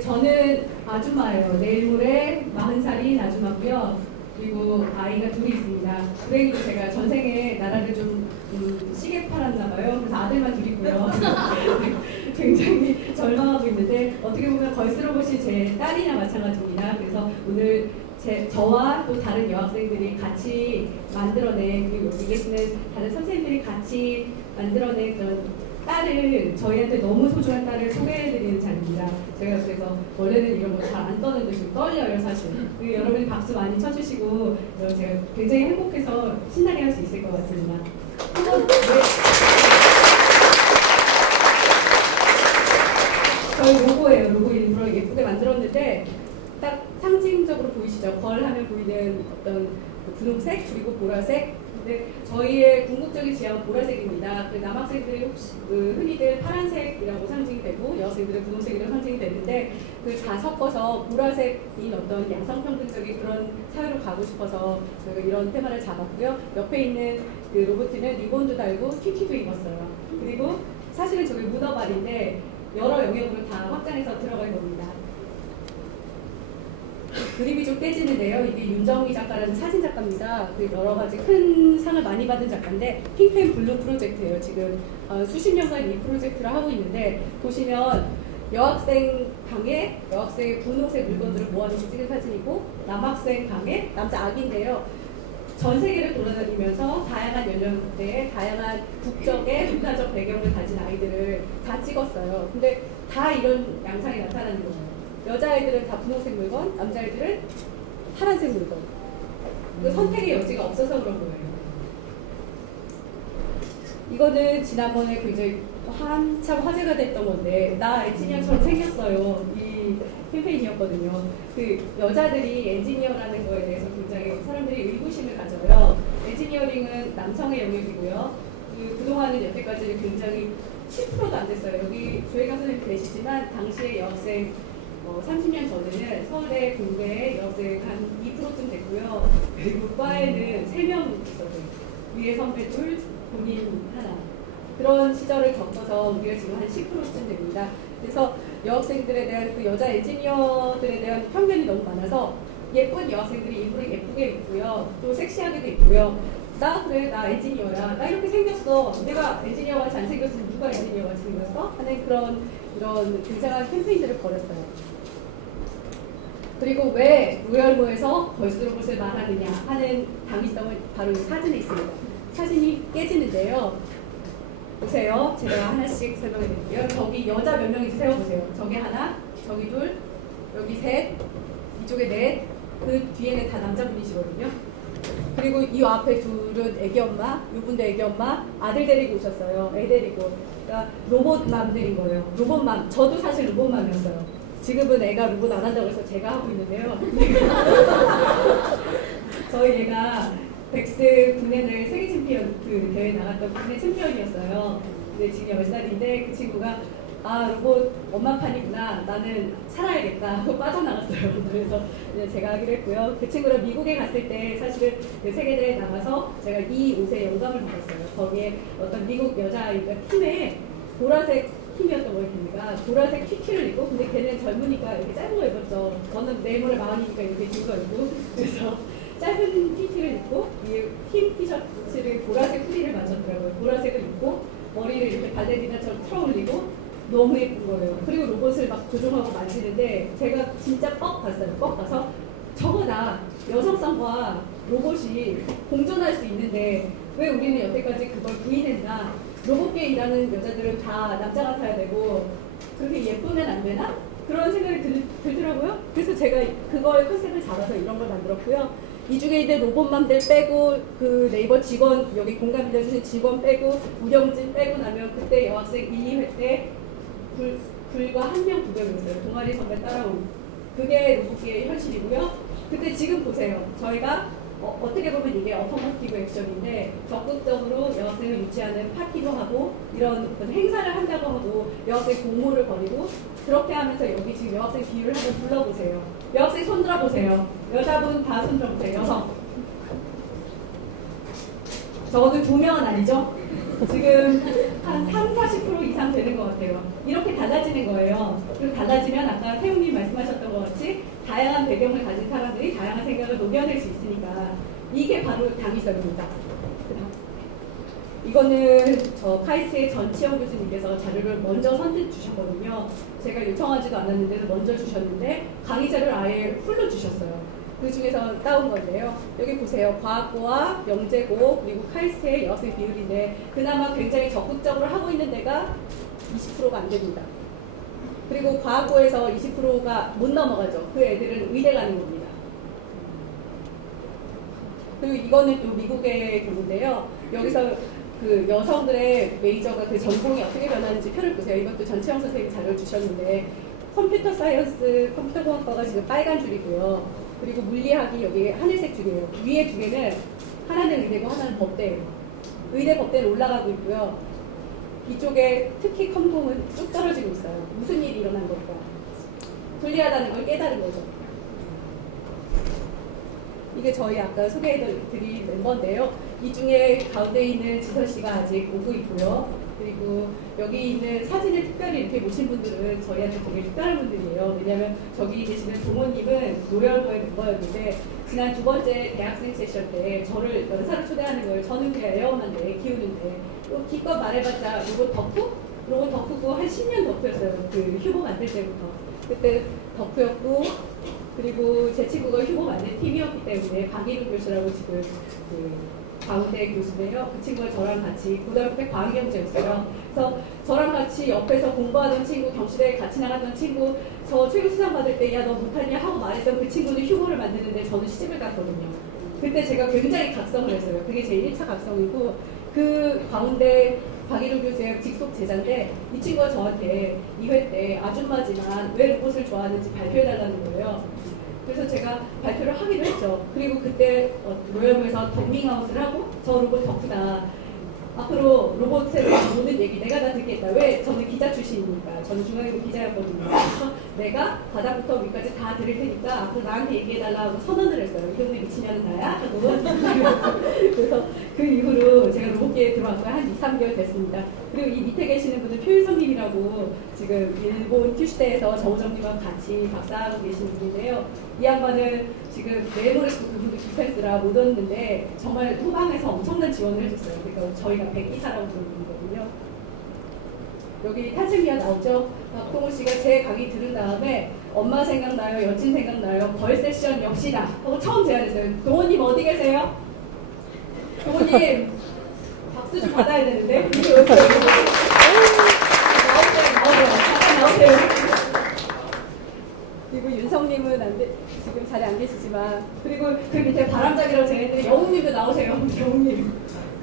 저는 아줌마예요. 내일 모레 40살인 아줌마고요. 그리고 아이가 둘이 있습니다. 그래도 제가 전생에 나라를 좀 시게 팔았나 봐요. 그래서 아들만 둘이고요. 굉장히 절망하고 있는데 어떻게 보면 걸스로봇이 제 딸이나 마찬가지입니다. 그래서 오늘 저와 또 다른 여학생들이 같이 만들어낸, 그리고 여기 계시는 다른 선생님들이 같이 만들어낸 그런 딸을, 저희한테 너무 소중한 딸을 소개해드리는 자리입니다. 제가 그래서 원래는 이런 거 잘 안 떠는데 좀 떨려요, 사실. 여러분이 박수 많이 쳐주시고 제가 굉장히 행복해서 신나게 할 수 있을 것 같습니다. 한번 저희 로고예요. 로고 일부러 예쁘게 만들었는데 딱 상징적으로 보이시죠? 벌 하면 보이는 어떤 분홍색 그리고 보라색. 근데 저희의 궁극적인 지향은 보라색입니다. 남학생들이 혹시 흔히들 파란색이라고 상징이 되고 여학생들은 분홍색이라고 상징이 되는데 다 섞어서 보라색인 어떤 양성평등적인 그런 사회로 가고 싶어서 저희가 이런 테마를 잡았고요. 옆에 있는 그 로봇은 리본도 달고 튀티도 입었어요. 그리고 사실은 저게 문어발인데 여러 영역으로 다 확장해서 들어갈 겁니다. 그림이 좀 깨지는데요. 이게 윤정희 작가라는 사진 작가입니다. 여러 가지 큰 상을 많이 받은 작가인데 핑크앤 블루 프로젝트예요. 지금 수십 년간 이 프로젝트를 하고 있는데 보시면 여학생 방에 여학생의 분홍색 물건들을 모아놓고 찍은 사진이고 남학생 방에 남자 아기인데요. 전 세계를 돌아다니면서 다양한 연령대의 다양한 국적의 문화적 배경을 가진 아이들을 다 찍었어요. 근데 다 이런 양상이 나타나는 거예요. 여자아이들은 다 분홍색 물건, 남자아이들은 파란색 물건. 그 선택의 여지가 없어서 그런 거예요. 이거는 지난번에 굉장히 한참 화제가 됐던 건데 나 엔지니어처럼 생겼어요. 이 캠페인이었거든요. 여자들이 엔지니어라는 거에 대해서 굉장히 사람들이 의구심을 가져요. 엔지니어링은 남성의 영역이고요. 그동안은 여태까지 굉장히 10%도 안 됐어요. 여기 조혜경 선생님 계시지만 당시에 여학생 30년 전에는 서울대 공대에 여학생 한 2%쯤 됐고요. 그리고 과에는 3명 있었어요. 위에 선배 둘, 본인 하나. 그런 시절을 겪어서 우리가 지금 한 10%쯤 됩니다. 그래서 여학생들에 대한 그 여자 엔지니어들에 대한 편견이 너무 많아서 예쁜 여학생들이 일부러 예쁘게 입고요. 또 섹시하게도 입고요. 그래, 나 엔지니어야. 나 이렇게 생겼어. 내가 엔지니어가 잘생겼으면 누가 엔지니어가 생겼어? 하는 이런 굉장한 캠페인들을 벌였어요. 그리고 왜 로열모에서 걸스로봇을 말하느냐 하는 당위성은 바로 이 사진에 있습니다. 사진이 깨지는데요. 보세요. 제가 하나씩 설명해 드릴게요. 저기 여자 몇 명인지 세워보세요. 저기 하나, 저기 둘, 여기 셋, 이쪽에 넷, 그 뒤에는 다 남자분이시거든요. 그리고 이 앞에 둘은 애기 엄마, 이분도 애기 엄마, 아들 데리고 오셨어요. 애 데리고. 그러니까 로봇맘들인 거예요. 로봇맘. 저도 사실 로봇맘이었어요. 지금은 애가 로봇 안 한다고 해서 제가 하고 있는데요. 저희 애가 백스 국내대 세계 챔피언 대회 나갔던 국내 챔피언이었어요. 근데 지금 10살인데 그 친구가 로봇 엄마판이구나. 나는 살아야겠다 하고 빠져나갔어요. 그래서 제가 하기로 했고요. 그 친구랑 미국에 갔을 때 사실은 그 세계대회에 나가서 제가 이 옷에 영감을 받았어요. 거기에 어떤 미국 여자아이가 팀에 보라색 팀이었던 거니까 보라색 튀티를 입고, 근데 걔는 젊으니까 이렇게 짧은 거 입었죠. 저는 내일 모레 40이니까 이렇게 긴 거 입고, 그래서 짧은 튀티를 입고 위에 흰 티셔츠를 보라색 후리를 맞췄더라고요. 보라색을 입고 머리를 이렇게 발레리나처럼 틀어 올리고 너무 예쁜 거예요. 그리고 로봇을 막 조종하고 만지는데 제가 진짜 뻑 봤어요. 뻑 봐서 저거 나 여성성과 로봇이 공존할 수 있는데 왜 우리는 여태까지 그걸 부인했나? 로봇계 일하는 여자들은 다 남자 같아야 되고 그렇게 예쁘면 안 되나? 그런 생각이 들더라고요. 그래서 제가 그걸 컨셉을 잡아서 이런 걸 만들었고요. 이 중에 있는 로봇맘들 빼고 그 네이버 직원, 여기 공감 빌려주신 직원 빼고 운영진 빼고 나면 그때 여학생 1, 2회 때 불과 1명, 2명이었어요. 동아리 선배 따라온. 그게 로봇계의 현실이고요. 근데 지금 보세요. 저희가 어떻게 보면 이게 어퍼머티브 액션인데 적극적으로 여학생을 유치하는 파티도 하고 이런 어떤 행사를 한다고 하고 여학생 공모를 벌이고 그렇게 하면서 여기 지금 여학생 비율을 한번 불러보세요. 여학생 손 들어보세요. 여자분 다 손 들어보세요. 여성. 적어도 2명은 아니죠? 지금 한 30-40% 이상 되는 것 같아요. 이렇게 달라지는 거예요. 그리고 달라지면 아까 태웅님 말씀하셨던 것 같이 다양한 배경을 가진 사람들이 다양한 생각을 녹여낼 수 있으니까 이게 바로 당위성입니다. 이거는 저 카이스트의 전치영 교수님께서 자료를 먼저 선뜻 주셨거든요. 제가 요청하지도 않았는데도 먼저 주셨는데 강의 자료를 아예 풀로 주셨어요. 그 중에서 따온 건데요. 여기 보세요. 과학고와 영재고 그리고 카이스트의 여학생 비율인데 그나마 굉장히 적극적으로 하고 있는 데가 20%가 안 됩니다. 그리고 과학고에서 20%가 못 넘어가죠. 그 애들은 의대 가는 겁니다. 그리고 이거는 또 미국의 경우인데요. 여기서 그 여성들의 메이저가 그 전공이 어떻게 변하는지 표를 보세요. 이것도 전채영 선생님이 자료를 주셨는데 컴퓨터 사이언스, 컴퓨터공학과가 지금 빨간 줄이고요. 그리고 물리학이 여기 하늘색 줄이에요. 위에 두 개는 하나는 의대고 하나는 법대예요. 의대 법대는 올라가고 있고요. 이쪽에 특히 컴공은 쭉 떨어지고 있어요. 무슨 일이 일어난 걸까? 불리하다는 걸 깨달은 거죠. 이게 저희 아까 소개해드린 멤버인데요. 이 중에 가운데 있는 지선 씨가 아직 오고 있고요. 그리고 여기 있는 사진을 특별히 이렇게 모신 분들은 저희한테 되게 특별한 분들이에요. 왜냐하면 저기 계시는 동호님은 노열고의 멤버였는데 지난 두 번째 대학생 세션 때 저를 연사로 초대하는 거예요. 저는 그냥 에어만데 키우는데 기껏 말해봤자 로봇 덕후? 로봇 덕후고 한 10년 덕후였어요. 그 휴보 만들 때부터. 그때 덕후였고 그리고 제 친구가 휴보 만든 팀이었기 때문에 박일우 교수라고 지금 그 가운데 교수인데요. 그 친구가 저랑 같이 고등학교 때 과학경제였어요. 그래서 저랑 같이 옆에서 공부하던 친구, 경시대에 같이 나갔던 친구, 저 최고 수상 받을 때 야 너 못하냐 하고 말했던 그 친구는 휴보를 만드는데 저는 시집을 갔거든요. 그때 제가 굉장히 각성을 했어요. 그게 제 1차 각성이고 그 가운데 박일우 교수의 직속 제자인데 이 친구가 저한테 2회 때 아줌마지만 왜 로봇을 좋아하는지 발표해달라는 거예요. 그래서 제가 발표를 하기도 했죠. 그리고 그때 로열부에서 덤밍아웃을 하고 저 로봇 덕후다. 앞으로 로봇에 대한 모든 얘기 내가 다 듣겠다. 왜? 저는 기자 출신이니까. 저는 중앙일보 기자였거든요. 그래서 내가 바닥부터 위까지 다 들을 테니까 앞으로 나한테 얘기해달라고 선언을 했어요. 이 형네 미친년은 나야? 하고. 그래서 그 이후로 제가 로봇계에 들어왔고요. 한 2-3개월 됐습니다. 그리고 이 밑에 계시는 분은 표일성님이라고 지금 일본 큐시대에서 정우정님과 같이 박사하고 계시는 분인데요. 이 양반은 지금 네이버에서 그분도 디펜스라 못 얻는데 정말 후방에서 엄청난 지원을 해줬어요. 그러니까 저희가 백기사라고 부르는 분이거든요. 여기 탄생미아 나오죠? 박동호 씨가 제 강의 들은 다음에 엄마 생각나요? 여친 생각나요? 걸 세션 역시나 하고 처음 제안했어요. 동호님 어디 계세요? 동호님 박수 좀 받아야 되는데 나오세요. 잠깐 나오세요. 그리고 윤성님은 지금 자리에 안 계시지만 그리고 그 밑에 바람잡이라고 제했는데 영웅님도 나오세요. 영웅님. 영웅님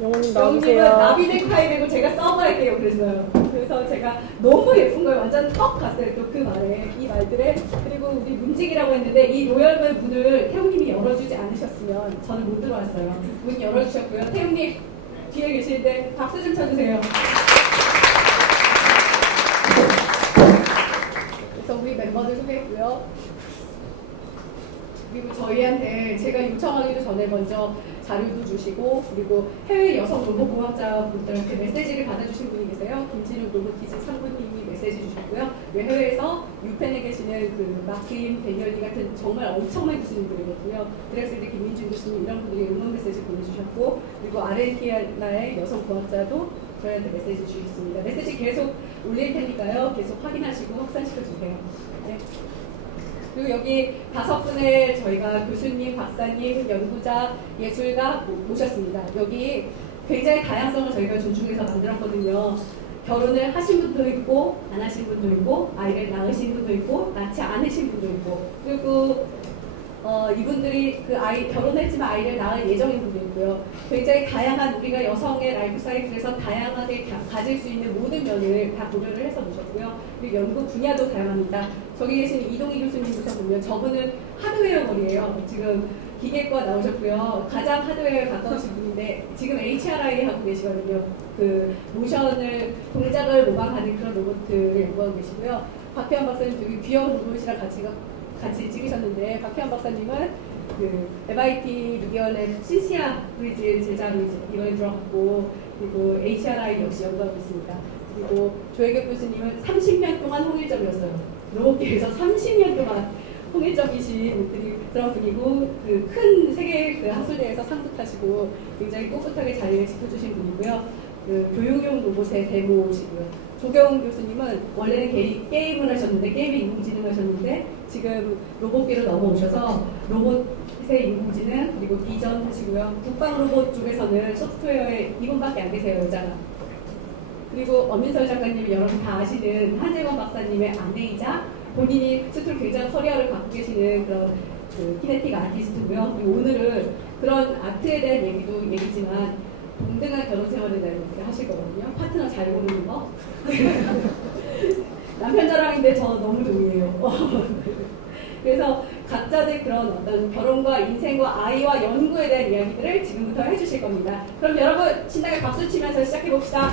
영웅님은 나오세요. 나비넥타이 메고 제가 서브할게요 그랬어요. 그래서 제가 너무 예쁜 거예요. 완전 턱 갔어요. 또 그 말에 이 말들에. 그리고 우리 문직이라고 했는데 이 로열부의 문을 태웅님이 열어주지 않으셨으면 저는 못 들어왔어요. 문 열어주셨고요. 태웅님 뒤에 계시는데 박수 좀 쳐주세요. 그래서 우리 멤버들 소개했고요. 그리고 저희한테 제가 요청하기도 전에 먼저 자료도 주시고 그리고 해외 여성 로봇공학자분들한테 메시지를 받아주신 분이 계세요. 김진욱 로보티즈 상부님이 메시지 주셨고요. 해외에서 유펜에 계시는 그 마크임, 데니얼리 같은 정말 엄청난 교수님들이거든요. 드렉슬대 김민준 교수님 이런 분들이 응원 메시지 보내주셨고 그리고 아르헨티나의 여성 공학자도 저희한테 메시지 주셨습니다. 메시지 계속 올릴 테니까요. 계속 확인하시고 확산시켜주세요. 네. 그리고 여기 5분의 저희가 교수님, 박사님, 연구자, 예술가 모셨습니다. 여기 굉장히 다양성을 저희가 존중해서 만들었거든요. 결혼을 하신 분도 있고 안 하신 분도 있고 아이를 낳으신 분도 있고 낳지 않으신 분도 있고 그리고 이분들이 그 아이 결혼했지만 아이를 낳을 예정인 분도 있고요. 굉장히 다양한 우리가 여성의 라이프 사이클에서 다양하게 가질 수 있는 모든 면을 다 고려를 해서 모셨고요. 그리고 연구 분야도 다양합니다. 저기 계신 이동희 교수님부터 보면 저분은 하드웨어 머리예요. 지금 기계과 나오셨고요. 가장 하드웨어에 가까우신 분인데 지금 HRI 하고 계시거든요. 그 모션을 동작을 모방하는 그런 로봇을 연구하고 계시고요. 박혜원 박사님 되게 귀여운 로봇이랑 같이 찍으셨는데 박혜원 박사님은 그 MIT 미디어랩 시시아 브리즈 제자로 이번에 들어갔고, 그리고 HRI 역시 연구하고 있습니다. 그리고 조혜교 교수님은 30년 동안 홍일점이었어요. 로봇계에서 30년 동안 홍일점이신 그런 분이고, 그 큰 세계 그 학술대에서 상도 타시고 굉장히 꿋꿋하게 자리를 지켜주신 분이고요. 그 교육용 로봇의 데모시고요. 조경 교수님은 원래는 게임을 하셨는데, 게임의 인공지능 하셨는데, 지금 로봇계로 넘어오셔서 로봇의 인공지능, 그리고 비전 하시고요. 국방 로봇 쪽에서는 소프트웨어에 이분밖에 안 계세요, 여자가. 그리고 엄민설 작가님이 여러분 다 아시는 한재건 박사님의 아내이자 본인이 스스로 굉장히 커리어를 갖고 계시는 그런 그 키네틱 아티스트고요. 그리고 오늘은 그런 아트에 대한 얘기지만 동등한 결혼 생활에 대한 얘기를 하실 거거든요. 파트너 잘 고르는 거. 남편 자랑인데 저 너무 동의해요. 그래서 각자들 그런 어떤 결혼과 인생과 아이와 연구에 대한 이야기들을 지금부터 해주실 겁니다. 그럼 여러분 신나게 박수 치면서 시작해 봅시다.